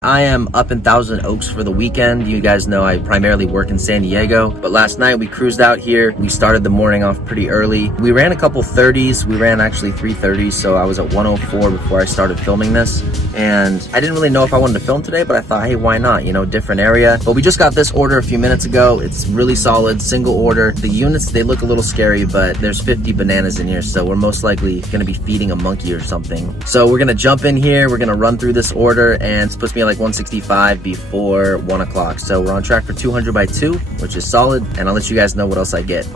I am up in Thousand Oaks for the weekend. You guys know I primarily work in San Diego, but last night we cruised out here. We started the morning off pretty early. We ran a couple 30s. We ran actually 3 30s, so I was at 104 before I started filming this. And I didn't really know if I wanted to film today, but I thought, hey, why not? You know, different area. But we just got this order a few minutes ago. It's really solid, single order. The units, they look a little scary, but there's 50 bananas in here, so we're most likely gonna be feeding a monkey or something. So we're gonna jump in here, we're gonna run through this order, and it's supposed to be like 165 before 1 o'clock. So we're on track for 200 by 2, which is solid, and I'll let you guys know what else I get.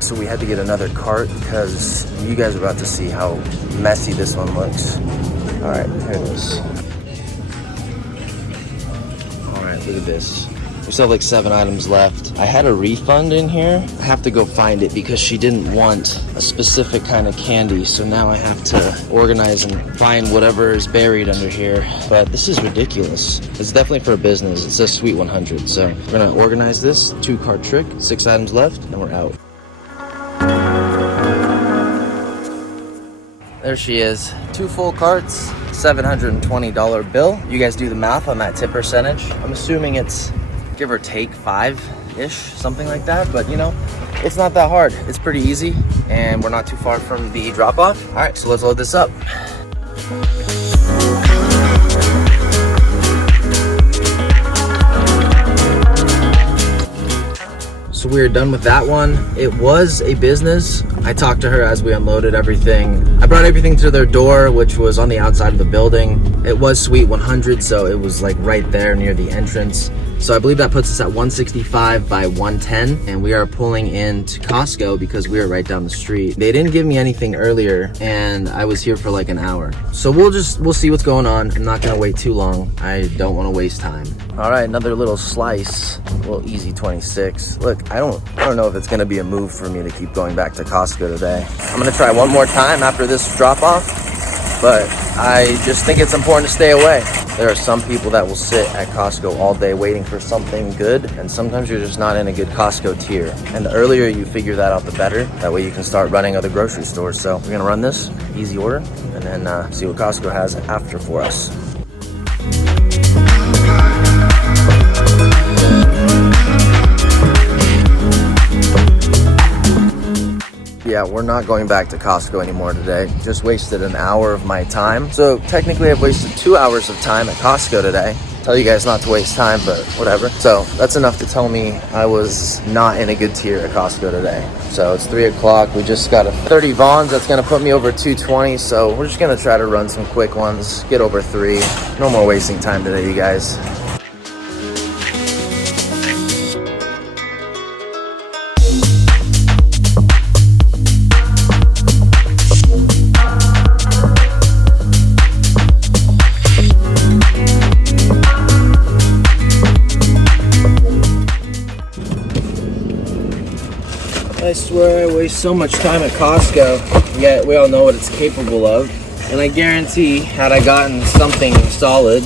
So we had to get another cart because you guys are about to see how messy this one looks. All right, here it is. All right, look at this. We still have like 7 items left. I had a refund in here. I have to go find it because she didn't want a specific kind of candy. So now I have to organize and find whatever is buried under here. But this is ridiculous. It's definitely for a business. It says Sweet 100. So we're gonna organize this. 2-cart trick, 6 items left, and we're out. There she is. 2 full carts, $720 bill. You guys do the math on that tip percentage. I'm assuming it's give or take 5-ish, something like that. But you know, it's not that hard. It's pretty easy, and we're not too far from the drop-off. All right, so let's load this up. So we are done with that one. It was a business. I talked to her as we unloaded everything. I brought everything to their door, which was on the outside of the building. It was Suite 100, so it was like right there near the entrance. So I believe that puts us at 165 by 110, and we are pulling into Costco because we are right down the street. They didn't give me anything earlier, and I was here for like an hour. So we'll see what's going on. I'm not gonna wait too long. I don't wanna waste time. All right, another little slice, a little easy 26. Look, I don't know if it's gonna be a move for me to keep going back to Costco today. I'm gonna try one more time after this drop off, but I just think it's important to stay away. There are some people that will sit at Costco all day waiting for something good, and sometimes you're just not in a good Costco tier. And the earlier you figure that out, the better. That way you can start running other grocery stores. So we're gonna run this, easy order, and then see what Costco has after for us. Yeah, we're not going back to Costco anymore today. Just wasted an hour of my time. So technically I've wasted 2 hours of time at Costco today. Tell you guys not to waste time, but whatever. So that's enough to tell me I was not in a good tier at Costco today. So it's 3 o'clock. We just got a 30 Vons. That's gonna put me over 220. So we're just gonna try to run some quick ones, get over 3. No more wasting time today, you guys. I swear I waste so much time at Costco, yet we all know what it's capable of. And I guarantee, had I gotten something solid,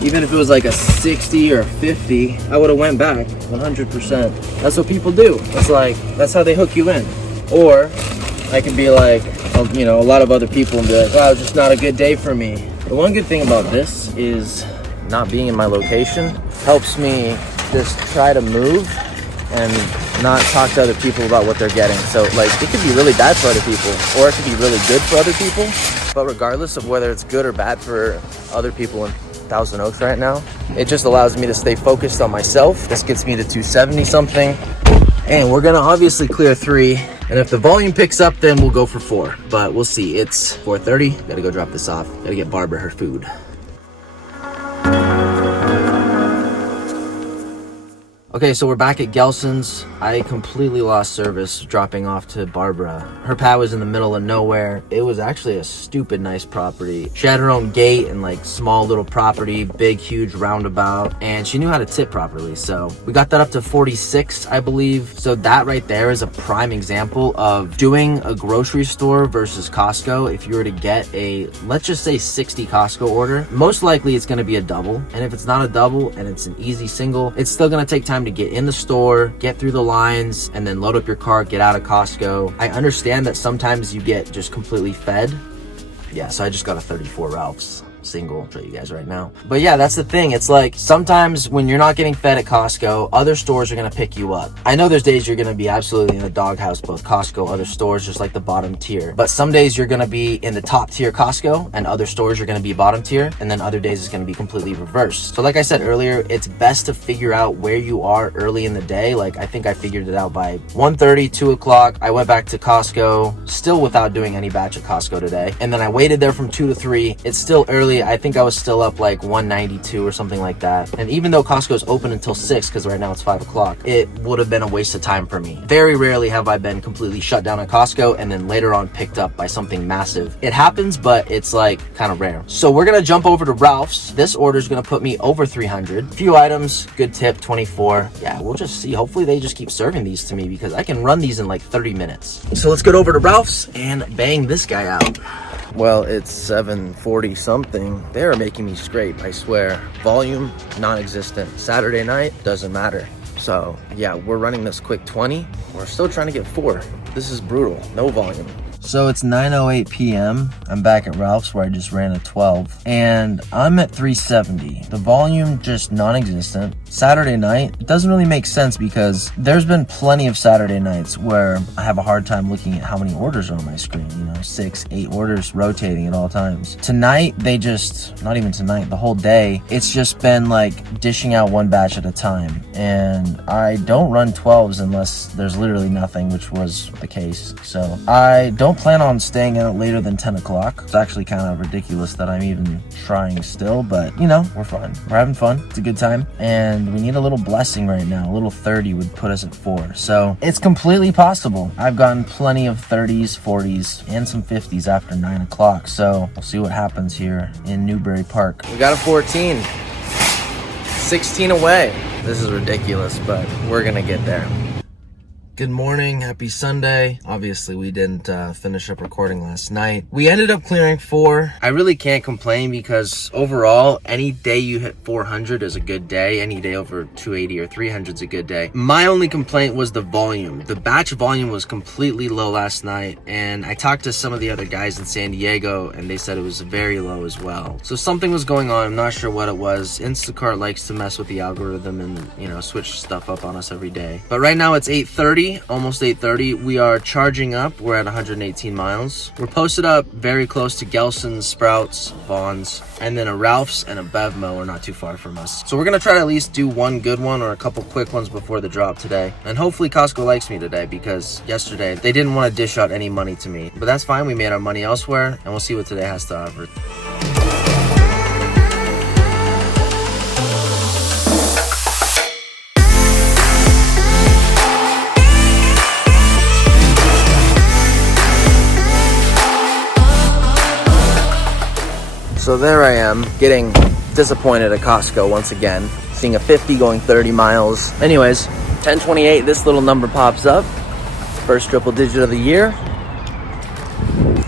even if it was like a 60 or 50, I would have went back 100%. That's what people do. It's like, that's how they hook you in. Or I could be like, you know, a lot of other people and be like, wow, it's just not a good day for me. The one good thing about this is not being in my location helps me just try to move and not talk to other people about what they're getting. So like, it could be really bad for other people, or it could be really good for other people. But regardless of whether it's good or bad for other people in Thousand Oaks right now, it just allows me to stay focused on myself. This gets me to 270 something, and we're gonna obviously clear 3. And if the volume picks up, then we'll go for 4, but we'll see. It's 4:30, gotta go drop this off. Gotta get Barbara her food. Okay, so we're back at Gelson's. I completely lost service dropping off to Barbara. Her pad was in the middle of nowhere. It was actually a stupid nice property. She had her own gate and like small little property, big, huge roundabout, and she knew how to tip properly. So we got that up to 46, I believe. So that right there is a prime example of doing a grocery store versus Costco. If you were to get a, let's just say 60 Costco order, most likely it's gonna be a double. And if it's not a double and it's an easy single, it's still gonna take time to get in the store, get through the lines, and then load up your cart, get out of Costco. I understand that sometimes you get just completely fed. Yeah, so I just got a 34 Ralph's single. I'll show you guys right now. But yeah, that's the thing. It's like sometimes when you're not getting fed at Costco, other stores are going to pick you up. I know there's days you're going to be absolutely in the doghouse, both Costco, other stores, just like the bottom tier. But some days you're going to be in the top tier Costco and other stores are going to be bottom tier. And then other days it's going to be completely reversed. So like I said earlier, it's best to figure out where you are early in the day. Like I think I figured it out by 1:30, 2 o'clock. I went back to Costco, still without doing any batch at Costco today. And then I waited there from 2 to 3. It's still early. I think I was still up like 192 or something like that. And even though Costco's open until 6, because right now it's 5 o'clock, it would have been a waste of time for me. Very rarely have I been completely shut down at Costco and then later on picked up by something massive. It happens, but it's like kind of rare. So we're gonna jump over to Ralph's. This order is gonna put me over 300. Few items, good tip, 24. Yeah, we'll just see. Hopefully they just keep serving these to me because I can run these in like 30 minutes. So let's get over to Ralph's and bang this guy out. Well, it's 7:40 something. They're making me scrape, I swear. Volume, non-existent. Saturday night, doesn't matter. So yeah, we're running this quick 20. We're still trying to get 4. This is brutal, no volume. So it's 9:08 p.m. I'm back at Ralph's where I just ran a 12 and I'm at 370. The volume just non-existent. Saturday night, it doesn't really make sense because there's been plenty of Saturday nights where I have a hard time looking at how many orders are on my screen, 6, 8 orders rotating at all times. Tonight, they just, not even tonight, the whole day, it's just been like dishing out one batch at a time. And I don't run 12s unless there's literally nothing, which was the case. So I don't plan on staying in it later than 10 o'clock. It's actually kind of ridiculous that I'm even trying still, but we're fine. We're having fun. It's a good time. And we need a little blessing right now. A little 30 would put us at 4. So it's completely possible. I've gotten plenty of 30s, 40s, and some 50s after 9 o'clock. So we'll see what happens here in Newbury Park. We got a 14. 16 away. This is ridiculous, but we're gonna get there. Good morning, happy Sunday. Obviously, we didn't finish up recording last night. We ended up clearing 4. I really can't complain because overall, any day you hit 400 is a good day. Any day over 280 or 300 is a good day. My only complaint was the volume. The batch volume was completely low last night, and I talked to some of the other guys in San Diego, and they said it was very low as well. So something was going on. I'm not sure what it was. Instacart likes to mess with the algorithm and, switch stuff up on us every day. But right now it's 8:30. Almost 8:30. We are charging up. We're at 118 miles. We're posted up very close to Gelson's, Sprouts, Vaughn's, and then a Ralph's and a Bevmo are not too far from us. So we're gonna try to at least do one good one or a couple quick ones before the drop today. And hopefully Costco likes me today because yesterday they didn't want to dish out any money to me. But that's fine. We made our money elsewhere and we'll see what today has to offer. So there I am, getting disappointed at Costco once again, seeing a 50 going 30 miles. Anyways, 10:28, this little number pops up. First triple digit of the year.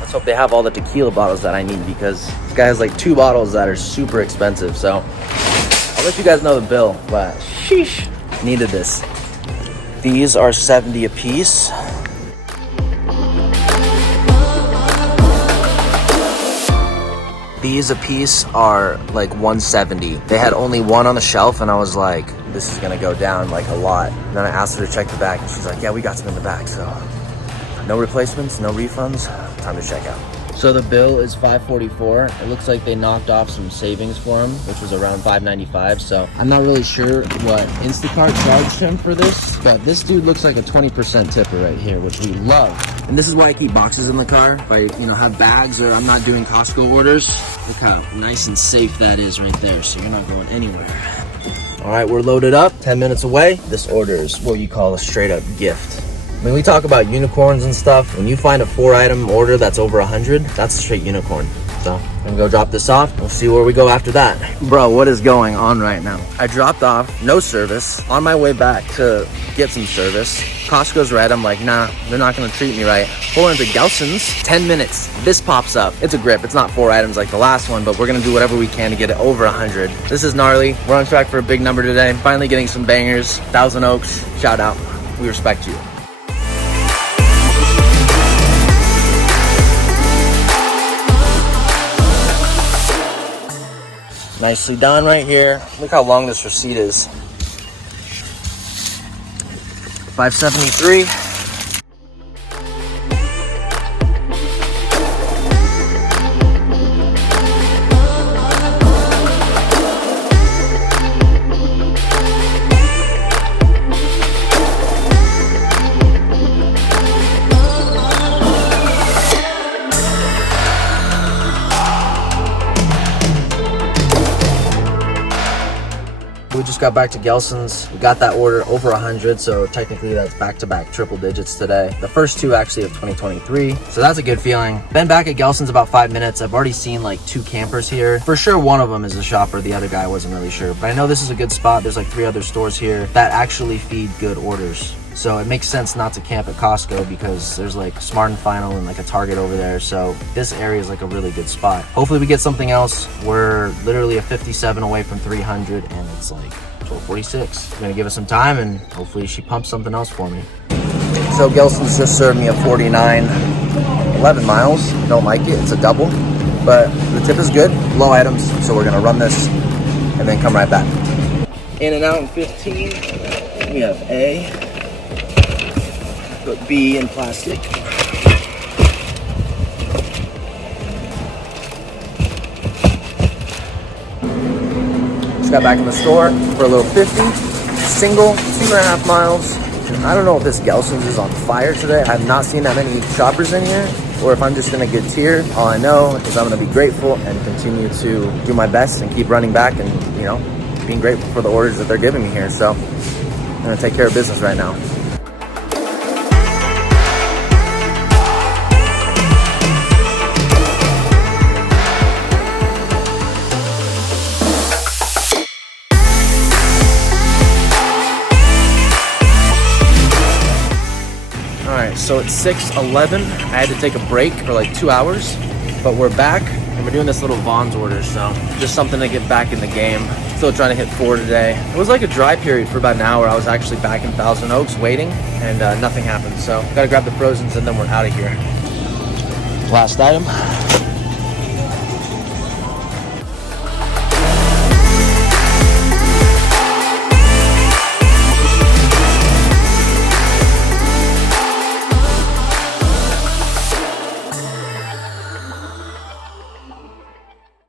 Let's hope they have all the tequila bottles that I need because this guy has like 2 bottles that are super expensive. So I'll let you guys know the bill, but sheesh, needed this. These are 70 a piece. These a piece are like 170. They had only one on the shelf and I was like, this is gonna go down like a lot. And then I asked her to check the back and she's like, yeah, we got some in the back. So no replacements, no refunds, time to check out. So the bill is $544. It looks like they knocked off some savings for him, which was around $595. So I'm not really sure what Instacart charged him for this, but this dude looks like a 20% tipper right here, which we love. And this is why I keep boxes in the car. If I, have bags or I'm not doing Costco orders, look how nice and safe that is right there. So you're not going anywhere. All right, we're loaded up, 10 minutes away. This order is what you call a straight up gift. When we talk about unicorns and stuff, when you find a 4-item order that's over 100, that's a straight unicorn. So I'm gonna go drop this off. We'll see where we go after that. Bro, what is going on right now? I dropped off, no service, on my way back to get some service. Costco's red. I'm like, nah, they're not gonna treat me right. Pull into Gelson's, 10 minutes. This pops up. It's a grip. It's not 4 items like the last one, but we're gonna do whatever we can to get it over 100. This is gnarly. We're on track for a big number today. Finally getting some bangers. Thousand Oaks, shout out. We respect you. Nicely done right here. Look how long this receipt is. $5.73. We just got back to Gelson's. We got that order over 100, so technically that's back-to-back triple digits today. The first two actually of 2023, so that's a good feeling. Been back at Gelson's about 5 minutes. I've already seen like 2 campers here. For sure one of them is a shopper, the other guy I wasn't really sure. But I know this is a good spot. There's like 3 other stores here that actually feed good orders. So it makes sense not to camp at Costco because there's like Smart and Final and like a Target over there. So this area is like a really good spot. Hopefully we get something else. We're literally a 57 away from 300 and it's like 12:46. I'm gonna give us some time and hopefully she pumps something else for me. So Gelson's just served me a 49, 11 miles. Don't like it, it's a double, but the tip is good, low items. So we're gonna run this and then come right back. In and out in 15, we have A. Put B in plastic. Just got back in the store for a little 50. Single, 2.5 miles. I don't know if this Gelson's is on fire today. I have not seen that many shoppers in here, or if I'm just in a good tier. All I know is I'm gonna be grateful and continue to do my best and keep running back and, you know, being grateful for the orders that they're giving me here. So I'm gonna take care of business right now. So it's 6:11. I had to take a break for like 2 hours, but we're back and we're doing this little Vons order. So just something to get back in the game. Still trying to hit 4 today. It was like a dry period for about an hour. I was actually back in Thousand Oaks waiting and nothing happened. So gotta grab the frozens and then we're out of here. Last item.